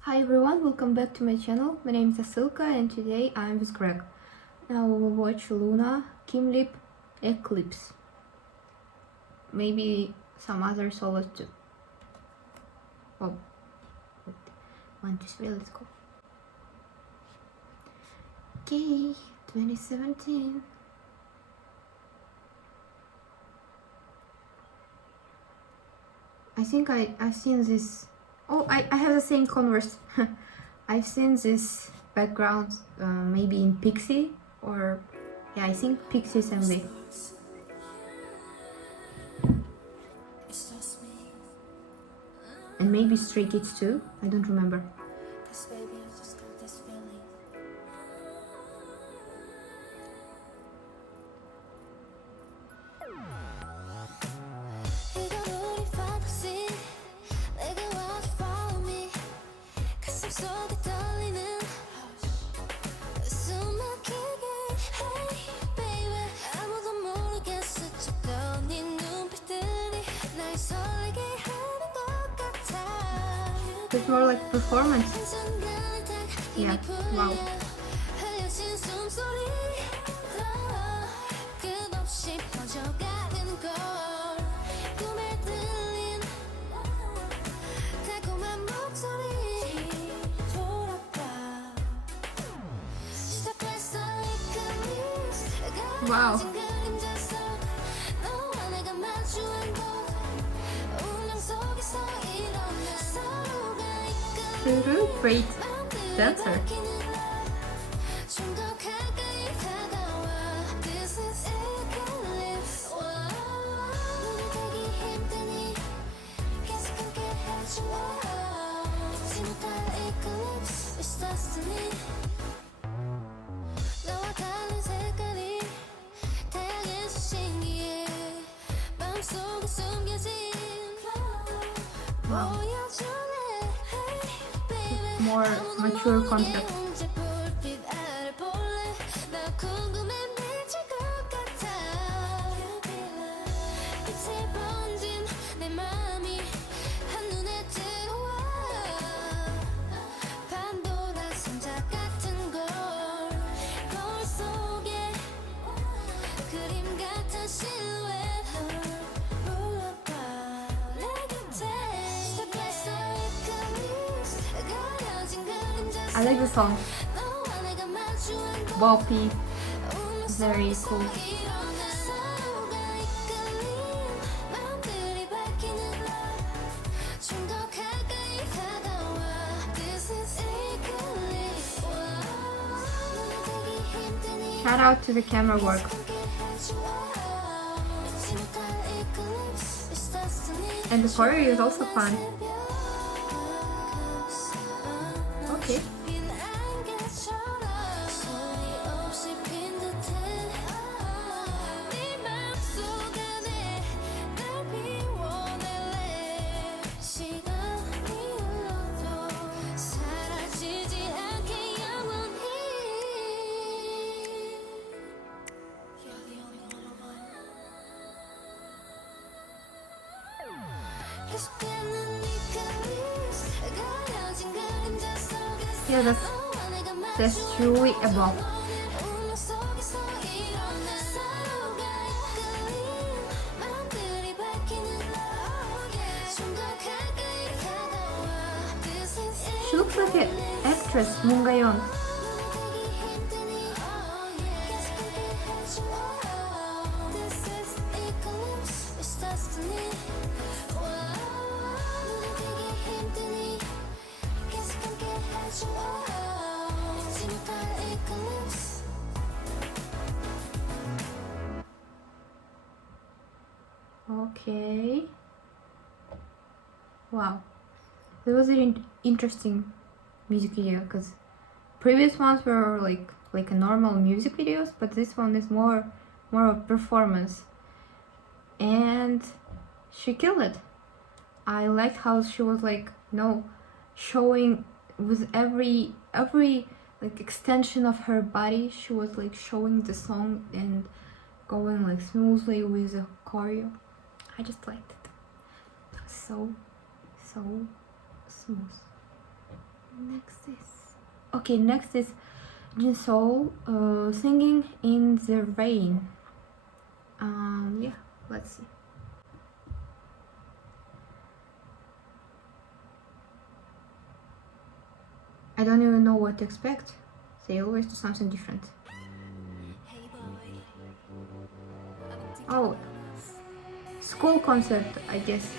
Hi everyone, welcome back to my channel. My name is Asilka and today I'm with Greg. Now we will watch LOONA, Kim Eclipse. Maybe some other solos too. Oh, 1, 2, 3, let's go. Okay, 2017. I think I've seen this. Oh, I have the same Converse. I've seen this background maybe in Pixie or yeah, I think Pixie assembly. And maybe Stray Kids too. I don't remember. It's more like performance. Yeah, wow. Wow. She's a really great dancer. Wow. More mature concept. I like the song. Boppy. Very cool. Shout out to the camera work. And the choreography is also fun. Okay. Yeah, that's truly above. She looks like an actress, Moon Ga-yeon. Okay. Wow. It was an interesting music video because previous ones were like a normal music videos, but this one is more of performance. And she killed it. I liked how she was like, showing with every like extension of her body, she was like showing the song and going like smoothly with the choreo. I just liked it. It was so smooth. Next is JinSoul singing in the rain. Yeah, let's see. I don't even know what to expect. They always do something different. Oh, school concert, I guess,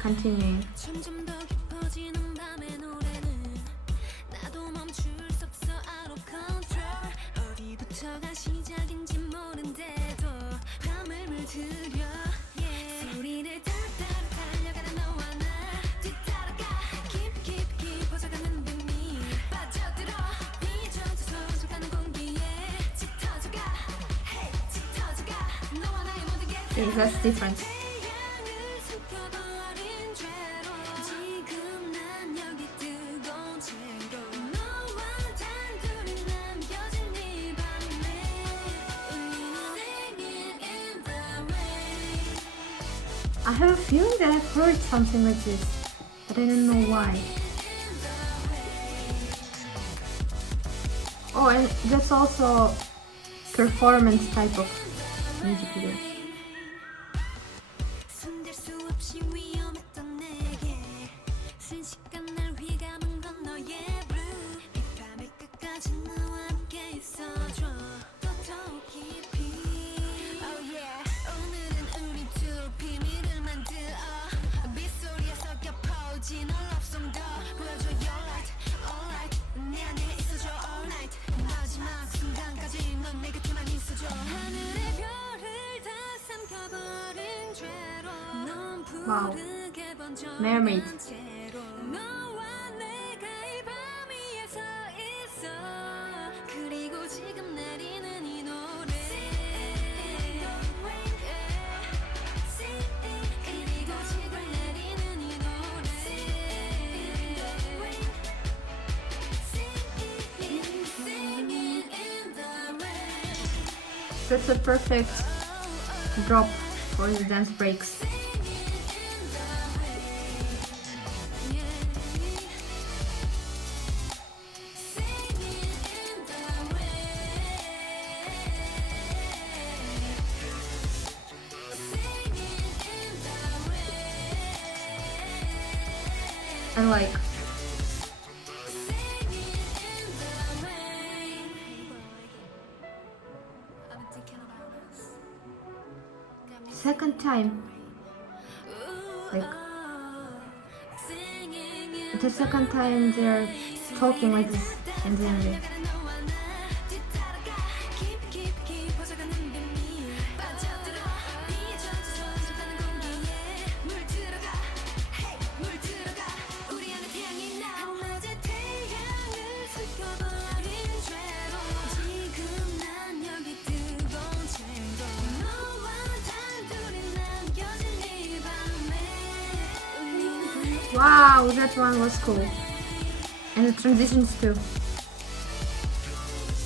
continuing. Okay, that's different. I have a feeling that I've heard something like this, but I don't know why. Oh, and that's also performance type of music video. Wow, mermaid. That's a perfect drop for the dance breaks. And like second time, like the second time they're talking like this in the MV. Wow, that one was cool. And the transitions too.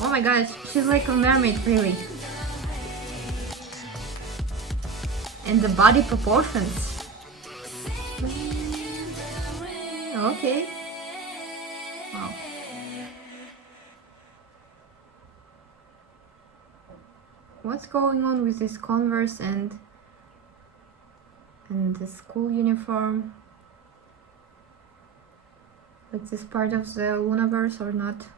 Oh my god, she's like a mermaid, really. And the body proportions. Okay. Wow. What's going on with this Converse and the school uniform? Is this part of the Loonaverse or not?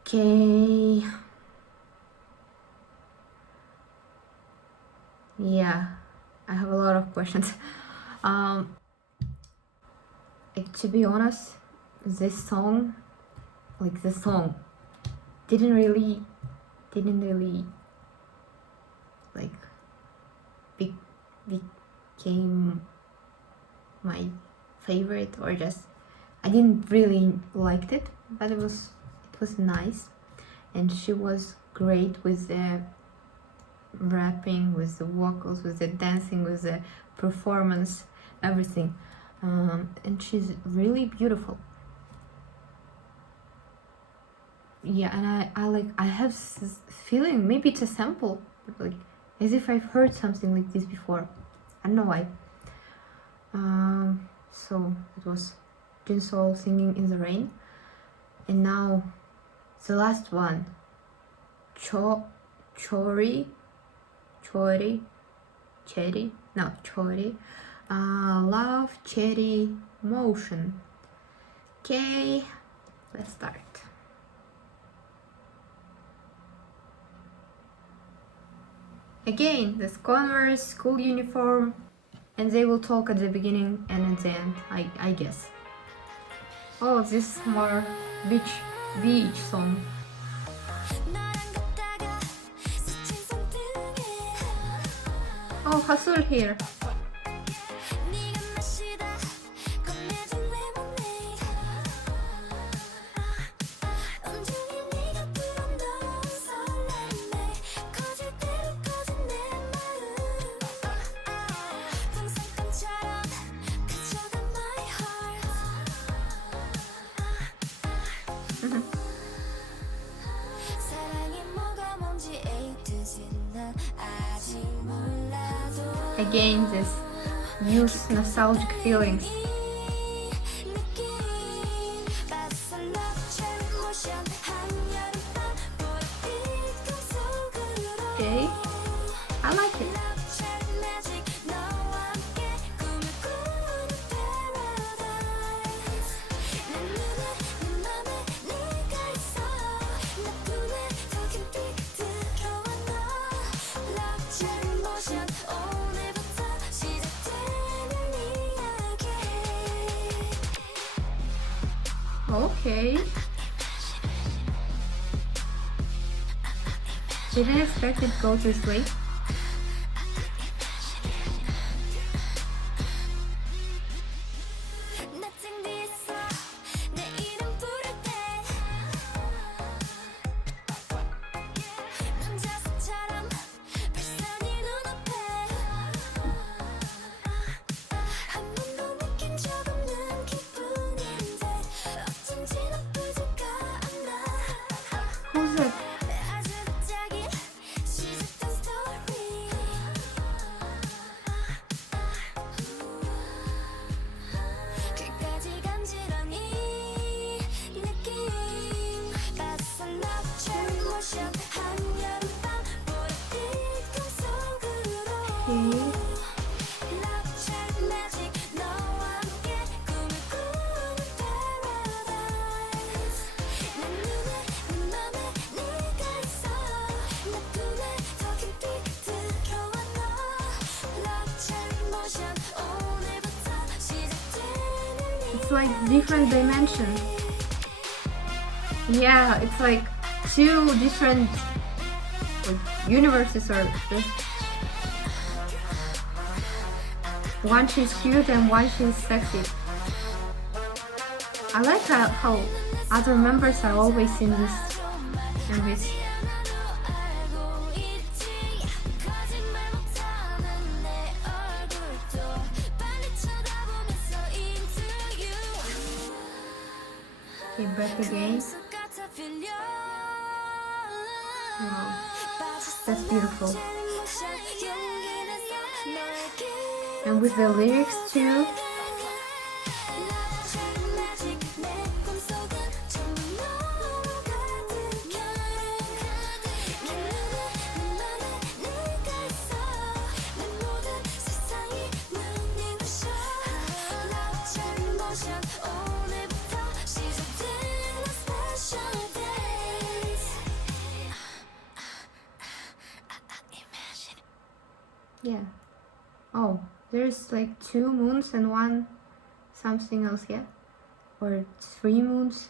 Okay. Yeah, I have a lot of questions. Like, to be honest, this song, like the song, didn't really like became my favorite, or just I didn't really liked it, but it was nice, and she was great with the rapping, with the vocals, with the dancing, with the performance, everything, and she's really beautiful. Yeah, and I have this feeling, maybe it's a sample, but like as if I've heard something like this before. I don't know why. So it was JinSoul singing in the rain. And now the last one, Choerry, Love Cherry Motion. Okay, let's start. Again, this Converse school uniform, and they will talk at the beginning and at the end, I guess. Oh, this is more beach song. Oh, Hasul here. Again, this youth nostalgic feelings. Okay, I like it. Okay. Didn't expect it to go this way. Who's it? Okay. It's like different dimensions. Yeah, it's like two different universes, or one she's cute and one she's sexy. I like how other members are always in this. Okay, back again. Wow, that's beautiful. And with the lyrics too. Yeah. Oh, there's like 2 moons and 1 something else, yeah? Or 3 moons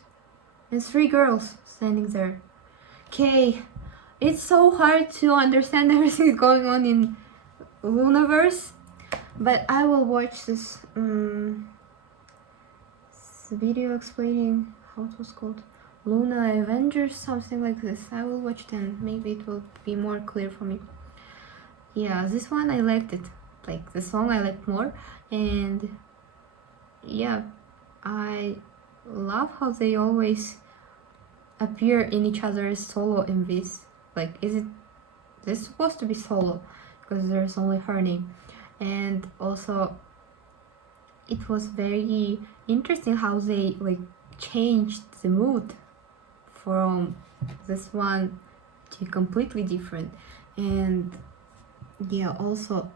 and 3 girls standing there. Okay, it's so hard to understand everything going on in LOONAverse, but I will watch this video explaining how it was called, LOONA Avengers, something like this. I will watch it and maybe it will be more clear for me. Yeah, this one I liked it, like the song I liked more, and yeah, I love how they always appear in each other's solo MVs. Like, is this supposed to be solo? Because there's only her name. And also it was very interesting how they like changed the mood from this one to completely different. And yeah, also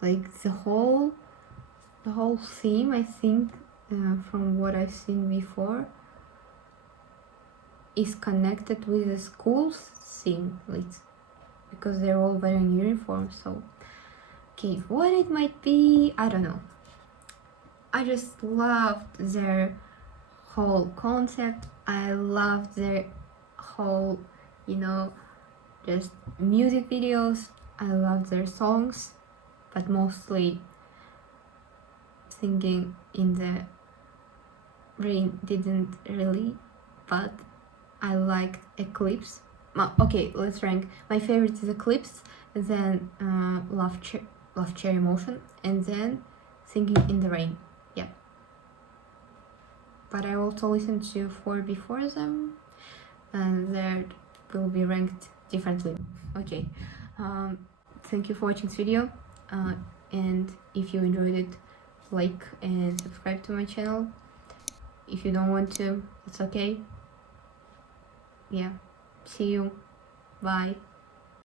like the whole theme, I think, from what I've seen before, is connected with the school's theme, like, because they're all wearing uniforms. So okay, what it might be, I don't know. I just loved their whole concept. I loved their whole, you know, just music videos. I loved their songs, but mostly singing in the rain didn't really, but I liked Eclipse. Okay, let's rank. My favorite is Eclipse, then Love Cherry Motion, and then Singing in the Rain. Yeah. But I also listened to 4 before them, and that will be ranked differently. Okay. Thank you for watching this video, and if you enjoyed it, like and subscribe to my channel. If you don't want to, it's okay. Yeah. See you. Bye.